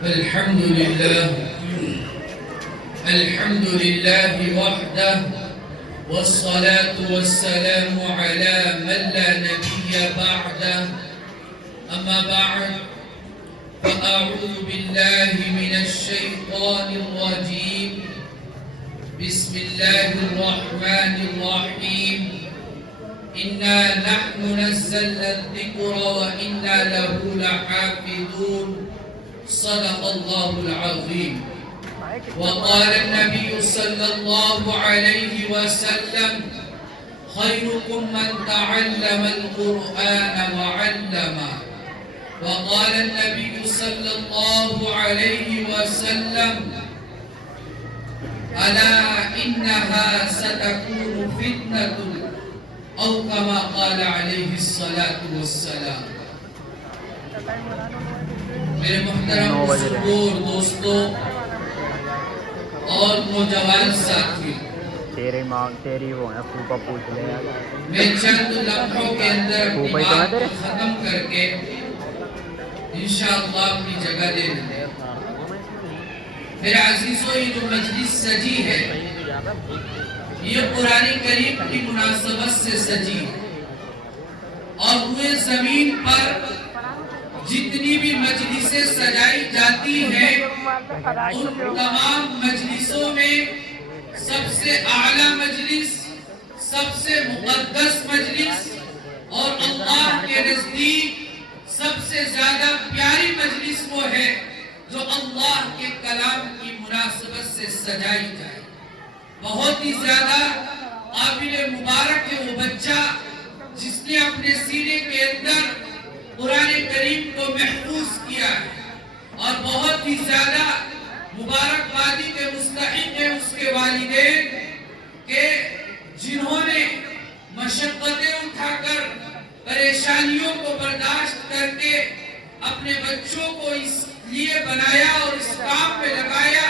الحمد لله وحده والصلاة والسلام على من لا نبي بعده أما بعد فأعوذ بالله من الشيطان الرجيم بسم الله الرحمن الرحيم إنا نحن نزلنا الذكر وإنا له لحافظون صدق الله العظيم وقال النبي صلى الله عليه وسلم خيركم من تعلم القرآن وعلمه وقال النبي صلى الله عليه وسلم ألا إنها ستكون فتنة أو كما قال عليه الصلاة والسلام. میرے محترم بزرگوں دوستوں اور نوجوان ساتھی، میں چند لمحوں کے اندر اپنی بات کو ختم کر کے انشاءاللہ اپنی جگہ دے دیں. میرے عزیزوں، یہ جو مجلس سجی ہے یہ قرآن کریم کی مناسبت سے سجی ہے، اور روئے زمین پر جتنی بھی مجلسیں سجائی جاتی ہیں ان تمام مجلسوں میں سب سے اعلیٰ مجلس، سب سے مقدس مجلس اور اللہ کے نزدیک سب سے زیادہ پیاری مجلس وہ ہے جو اللہ کے کلام کی مناسبت سے سجائی جائے. بہت ہی زیادہ قابل مبارک ہے وہ بچہ جس نے اپنے سینے کے اندر قرآن کریم کو محفوظ کیا ہے، اور بہت ہی زیادہ مبارکبادی کے مستحق ہیں اس کے والدین کہ جنہوں نے مشقتیں اٹھا کر پریشانیوں کو برداشت کر کے اپنے بچوں کو اس لیے بنایا اور اس کام میں لگایا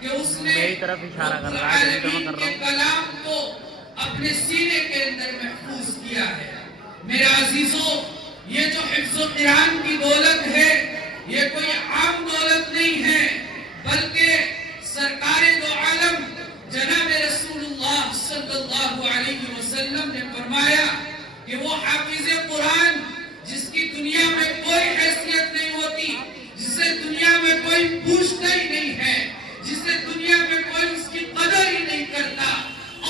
کہ اس نے العالمین کے کلام کو اپنے سینے کے اندر محفوظ کیا ہے. میرے عزیزوں، یہ جو حفظ قرآن کی دولت ہے یہ کوئی عام دولت نہیں ہے، بلکہ سرکار دو عالم جناب رسول اللہ صلی اللہ علیہ وسلم نے فرمایا کہ وہ حافظ قرآن جس کی دنیا میں کوئی حیثیت نہیں ہوتی، جسے دنیا میں کوئی پوچھتا ہی نہیں ہے، جسے دنیا میں کوئی اس کی قدر ہی نہیں کرتا،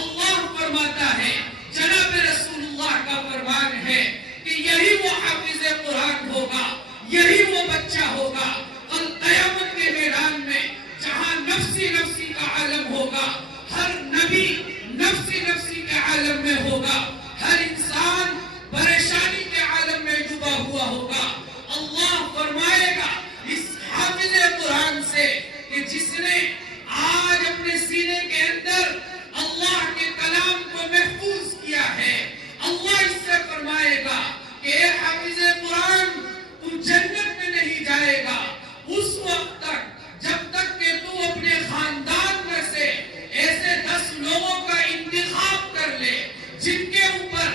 اللہ فرماتا ہے، جناب رسول اللہ کا فرمان ہے کہ یہی وہ حافظ قرآن ہوگا، یہی وہ بچہ ہوگا کل قیامت کے میدان میں جہاں نفسی نفسی کا عالم ہوگا، ہر نبی نفسی نفسی کے عالم میں ہوگا، ہر انسان پریشانی کے عالم میں ڈوبا ہوا ہوگا. اللہ فرمائے گا اس حافظ قرآن سے کہ جس نے آج اپنے سینے کے اندر اللہ کے کلام کو محفوظ کیا ہے، اللہ اس سے فرمائے گا کہ اے حافظ قرآن تو جنت میں نہیں جائے گا اس وقت تک جب تک کہ تو اپنے خاندان میں سے ایسے 10 لوگوں کا انتخاب کر لے جن کے اوپر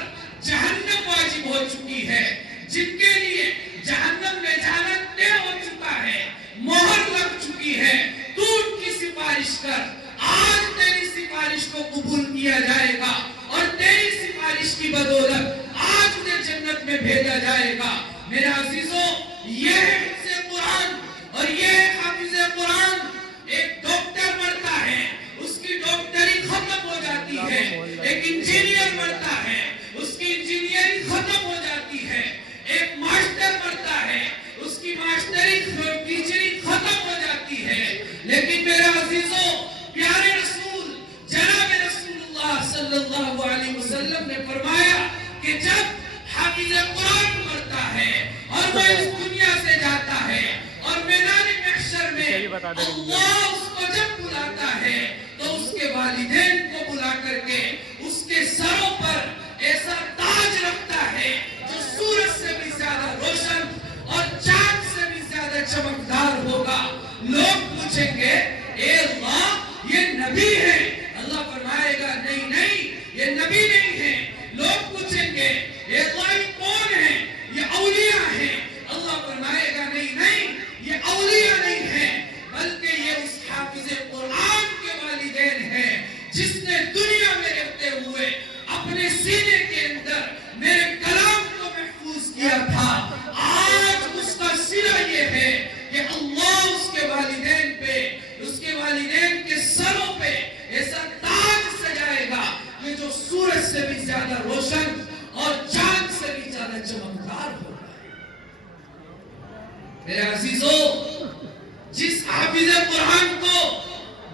جہنم واجب ہو چکی ہے، جن کے لیے جہنم میں جانا طے ہو چکا ہے، مہر لگ چکی ہے. تو ان کی سفارش کر، آج تیری سفارش کو قبول کیا جائے گا اور تیری سفارش کی بدولت آج انہیں جنت میں بھیجا جائے گا. میرے عزیزوں، یہ ہے حفظ قرآن اور یہ ہے حافظ قرآن. ایک ڈاکٹر مرتا ہے، اس کی ڈاکٹری ختم ہو جاتی ہے. ایک انجینئر مرتا ہے، اس کی انجینئرنگ ختم ہو جاتی ہے. ایک ماسٹر مرتا ہے، اس کی ماسٹری ٹیچرنگ ختم ہو جاتی ہے. لیکن میرے عزیزوں، پیارے رسول جناب رسول اللہ صلی اللہ علیہ وسلم نے فرمایا کہ جب حافظ قرآن مرتا ہے اور وہ اس دنیا سے جاتا ہے اور میدان محشر میں اللہ اس کو جب بلاتا ہے تو اس کے والدین کو بلا کر کے اس کے سروں پر ایسا تاج رکھتا ہے جو سورج سے بھی زیادہ روشن اور چاند سے بھی زیادہ چمکدار ہوگا. لوگ پوچھیں گے اے اللہ یہ نبی ہے، اللہ فرمائے گا نہیں نہیں یہ نبی نہیں ہے. لوگ پوچھیں گے اے اللہ یہ کون ہے، یہ اولیاء ہے، اللہ فرمائے گا نہیں نہیں یہ اولیاء نہیں ہے، عزیزو، جس حافظ قرآن کو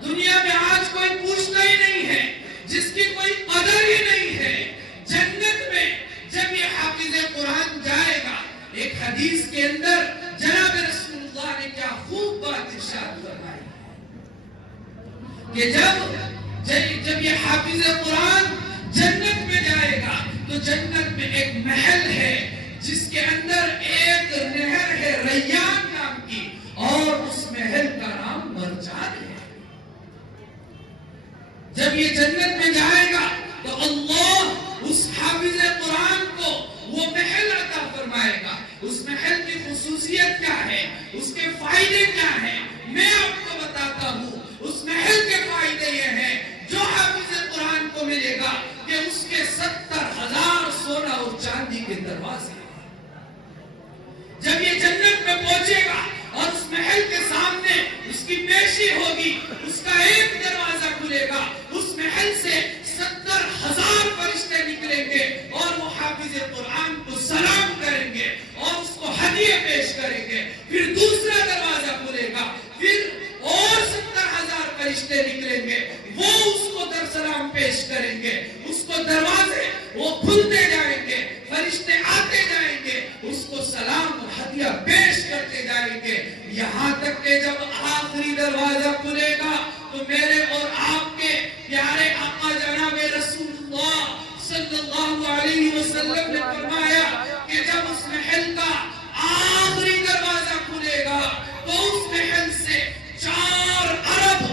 دنیا میں آج کوئی پوچھتا ہی نہیں ہے، جس کی کوئی قدر ہی نہیں ہے، جنت میں جب یہ حافظ قرآن جائے گا، ایک حدیث کے اندر جناب رسول اللہ نے کیا خوب بات ارشاد فرمائی کہ جب یہ حافظ قرآن جنت میں جائے گا تو جنت میں ایک محل ہے جس کے اندر ایک نہر ہے ریان نام کی، اور اس محل کا نام مرجان ہے۔ جب یہ جنت میں جائے گا تو اللہ اس حافظ قرآن کو وہ محل عطا فرمائے گا۔ اس محل کی خصوصیت کیا ہے، اس کے فائدے کیا ہیں، میں آپ کو بتاتا ہوں۔ اس محل کے فائدے یہ ہیں، جو حافظ قرآن کو ملے گا کہ اس کے 70,000 سونا اور چاندی کے دروازے۔ جب یہ جنت میں پہنچے گا اور اس محل کے سامنے اس کی پیشی ہوگی، اس کا ایک دروازہ کھلے گا، اس محل سے 70,000 فرشتے نکلیں گے اور وہ حافظ قرآن کو سلام کریں گے اور اس کو ہدیے پیش کریں گے۔ پھر دوسرا دروازہ کھلے گا، پھر اور 70,000 فرشتے نکلیں گے، وہ اس کو در سلام پیش کریں گے۔ اس کو دروازے وہ کھلتے جائیں گے، فرشتے آتے جائیں گے، اس کو سلام اور ہدیہ پیش کرتے جائیں گے، یہاں تک کہ جب آخری دروازہ کھلے گا تو میرے اور آپ کے پیارے آقا جناب رسول اللہ صلی اللہ علیہ وسلم نے فرمایا کہ جب اس محل کا آخری دروازہ کھلے گا تو اس محل سے 4 ارب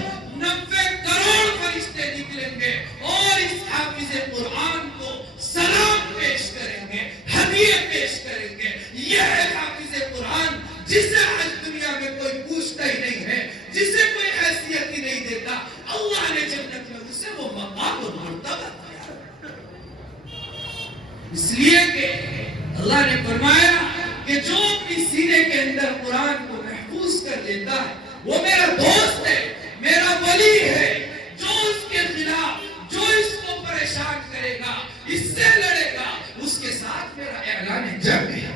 90 کروڑ فرشتے نکلیں گے اور اس حافظ قرآن کو سلام پیش کریں گے، ہدیے پیش کریں گے۔ یہ ہے حافظ قرآن، جسے آج دنیا میں کوئی پوچھتا ہی نہیں ہے، جسے کوئی حیثیت ہی نہیں دیتا۔ اللہ نے جنت میں اسے وہ مقام اور مرتبہ دیا، اس لیے کہ اللہ نے فرمایا کہ جو اپنی سینے کے اندر قرآن کو محفوظ کر لیتا ہے وہ میرا دوست ہے، میرا ولی ہے۔ جو اس کے خلاف، جو اس کو پریشان کرے گا، اس سے لڑے گا، اس کے ساتھ میرا اعلان جنگ ہے۔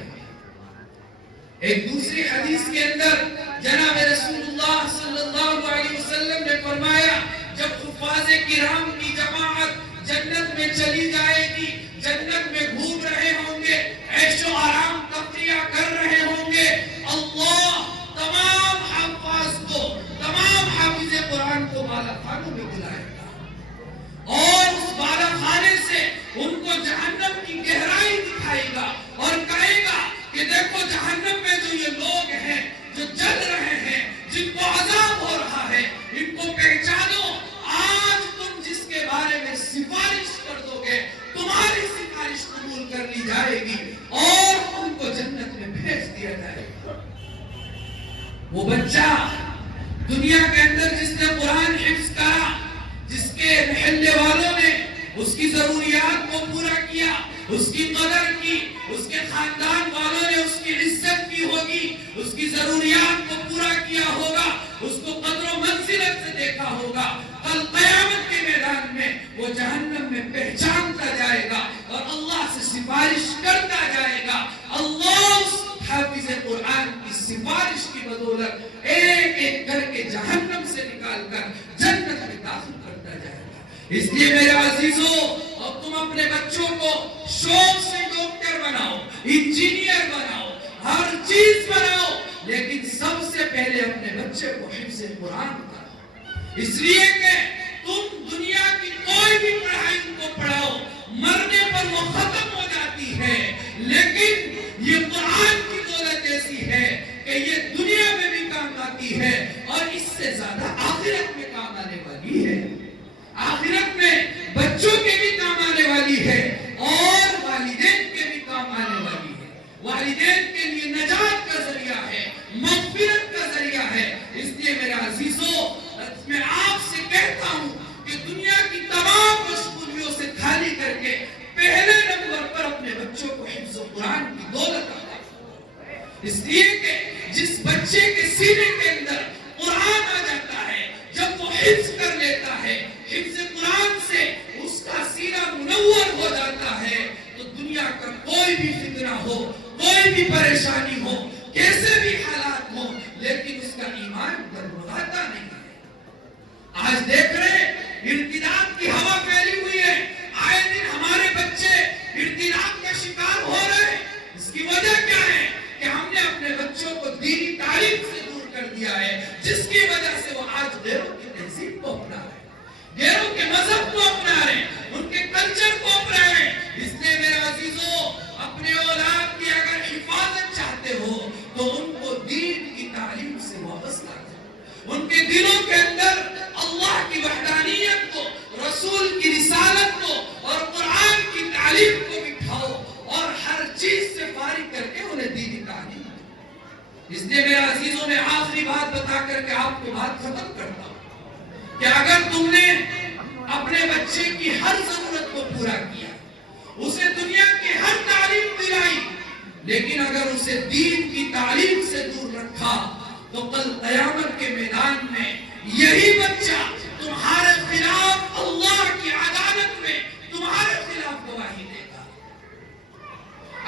ایک دوسری حدیث کے اندر جناب رسول اللہ صلی اللہ علیہ وسلم نے فرمایا جب حفاظ کرام کی جماعت جنت میں چلی جائے گی، جنت میں گھوم رہے ہوں گے، عیش و آرام تفریح کر رہے ہوں گے، اللہ تمام حفاظ کو، تمام حافظ قرآن کو بالا خانوں میں بلائے گا اور اس بالا خانے سے ان کو جہنم کی گہرائی دکھائے گا اور کہے گا کہ دیکھو جہنم میں جو یہ لوگ ہیں جو جل رہے ہیں، جن کو عذاب ہو رہا ہے، ان کو پہچانو۔ آج تم جس کے بارے میں سفارش کر دو گے، تمہاری سفارش قبول کر لی جائے گی اور تم کو جنت میں بھیج دیا جائے گا۔ وہ بچہ دنیا کے اندر جس نے قرآن حفظ کرا، جس کے محلے والوں نے اس کی ضروریات کو پورا کیا، اس کی قدر کی، اس کے خاندان والوں نے اس کی عزت کی ہوگی، اس کی ضروریات کو پورا کیا ہوگا، اس کو قدر و منزلت سے دیکھا ہوگا، کل قیامت کے میدان میں وہ جہنم میں پہچانتا جائے گا اور اللہ سے سفارش کرتا جائے گا۔ اللہ اس حافظ قرآن کی سفارش کی بدولت ایک ایک کر کے جہنم سے نکال کر جنت میں داخل کرتا جائے گا۔ اس لیے میرے عزیزو، اب تم اپنے بچوں کو شوق سے ڈاکٹر بناؤ، انجینئر بناؤ، ہر چیز بناؤ، لیکن سب سے پہلے اپنے بچے کو حفظ قرآن کرو، اس لیے کہ تم دنیا کی کوئی بھی پڑھائی کو پڑھاؤ، مرنے پر وہ ختم ہو جاتی ہے، لیکن یہ قرآن کی دولت ایسی ہے کہ یہ دنیا میں بھی کام آتی ہے اور اس سے زیادہ آخرت میں کام آنے والی ہے۔ آخرت میں بچوں کے بھی کام آنے والی ہے اور والدین کے بھی کام آنے والی ہے۔ والدین کے لیے نجات کا ذریعہ ہے، مغفرت کا ذریعہ ہے۔ اس لیے میرے عزیزو، میں آپ سے کہتا ہوں کہ دنیا کی تمام مشغولیوں سے خالی کر کے پہلے نمبر پر اپنے بچوں کو حفظ قرآن کی دولت عطا کرو، اس لیے کہ جس بچے کے سینے کے اندر قرآن آ جاتا ہے، جب وہ حفظ کر لیتا ہے، حفظ قرآن سے اس کا سینہ منور ہو جاتا ہے، تو دنیا کا کوئی بھی فتنہ ہو، کوئی بھی پریشانی ہو، کیسے بھی حالات ہو، آج دیکھ رہے ارتداد کی ہوا پھیلی ہوئی ہے، آئے دن ہمارے بچے ارتداد کا شکار ہو رہے ہیں۔ اس کی وجہ کیا ہے کہ ہم نے اپنے بچوں کو دینی تعلیم سے دور کر دیا ہے، جس کی وجہ سے وہ آج غیروں کی تہذیب کو اپنا رہے ہیں، غیروں کے مذہب کو اپنا رہے ہیں، ان کے کلچر کو اپنا رہے ہیں۔ اس لیے میرے عزیزوں، اپنے اولاد کی اگر حفاظت چاہتے ہو تو ان کو دین کی تعلیم سے وابستہ کرو، ان کے دلوں کے اندر اللہ کی وحدانیت کو، رسول کی رسالت کو اور قرآن کی تعلیم کو بٹھاؤ، اور ہر چیز سے فارغ کر کے انہیں دینی تعلیم دو۔ اس لیے میرے عزیزوں، میں آخری بات بتا کر کے آپ کی بات ختم کرتا ہوں کہ اگر تم نے اپنے بچے کی ہر ضرورت کو پورا کیا، اسے دنیا کی ہر تعلیم دلائی، لیکن اگر اسے دین کی تعلیم سے دور رکھا تو کل قیامت کے میدان میں یہی بچہ تمہارے خلاف اللہ کی عدالت میں تمہارے خلاف گواہی دے گا۔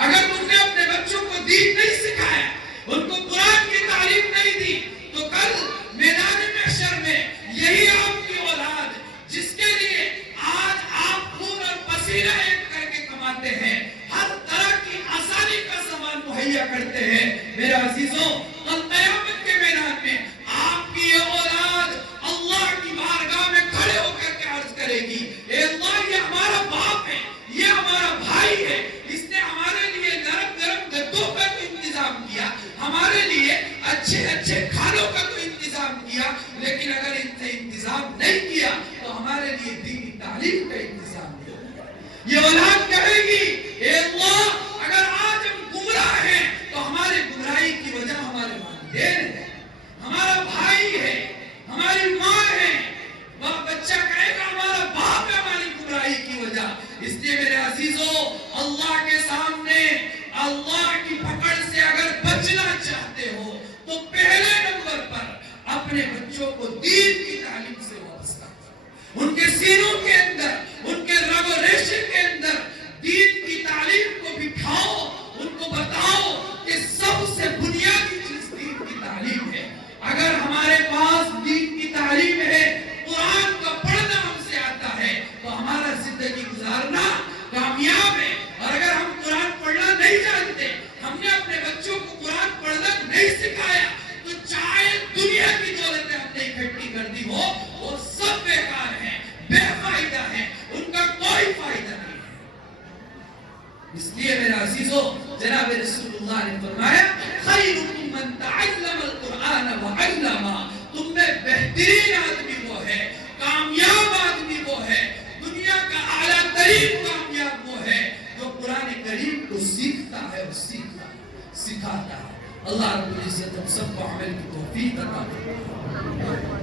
اگر تم نے اپنے بچوں کو دین نہیں سکھایا، ان کو قرآن کی تعلیم نہیں دی، تو کل میدان محشر میں یہی آپ کی اولاد، جس کے لیے آج آپ خون اور پسینہ ایک کر کے کماتے ہیں، ہر طرح کی آسانی کا سامان مہیا کرتے ہیں، میرے عزیزوں، کل قیامت کے میدان میں آپ کی یہ اولاد اللہ کی بارگاہ میں کھڑے ہو کر کے عرض کرے گی، اے اللہ، یہ ہمارا باپ ہے، یہ ہمارا بھائی ہے، اس نے ہمارے لیے نرم نرم گدوں کا تو انتظام کیا، ہمارے لیے اچھے اچھے کھانوں کا تو انتظام کیا، لیکن اگر اس نے انتظام نہیں کیا تو ہمارے لیے دینی تعلیم کا انتظام نہیں کیا۔ یہ اولاد کہے گی، اے اللہ، اگر آج ہم گمراہ ہیں تو ہمارے گمراہی کی وجہ ہمارے والدین ہے، ہمارا بھائی ہے، ہماری ماں ہے۔ بچہ کہے گا ہمارا باپ ہے ہماری گمراہی کی وجہ۔ اس لیے میرے عزیزوں، اللہ کے سامنے اللہ کی پکڑ سے اگر بچنا چاہتے ہو تو پہلے نمبر پر اپنے بچوں کو دین کی تعلیم سے وابستہ کرو، ان کے سینوں کے اندر، ان کے رگ و ریشے کے اندر دین کی تعلیم کو بٹھاؤ، ان کو بتاؤ کہ سب سے بنیادی چیز دین کی تعلیم ہے۔ اگر ہمارے پاس دین کی تعلیم ہے، قرآن کا پڑھنا ہم سے آتا ہے، تو ہمارا زندگی گزارنا کامیاب ہے۔ اور اگر ہم قرآن پڑھنا نہیں جانتے، ہم نے اپنے بچوں کو قرآن پڑھنا نہیں سکھایا، تو چاہے دنیا کی دولتیں ہم نے اکٹھی کر دی ہو، وہ سب بیکار ہیں، بے فائدہ ہیں، ان کا کوئی فائدہ نہیں ہے۔ اس لیے میرے عزیزوں، جناب رسول اللہ نے فرمایا، خیرکم من تعلم القرآن وعلمہ، تم میں بہترین آدمی وہ ہے، کامیاب آدمی وہ ہے، دنیا کا اعلیٰ ترین کامیاب وہ ہے جو قرآن کریم کو سیکھتا ہے اور سکھاتا ہے۔ اللہ رب العزت ہم سب کو عمل کی توفیق عطا فرمائے۔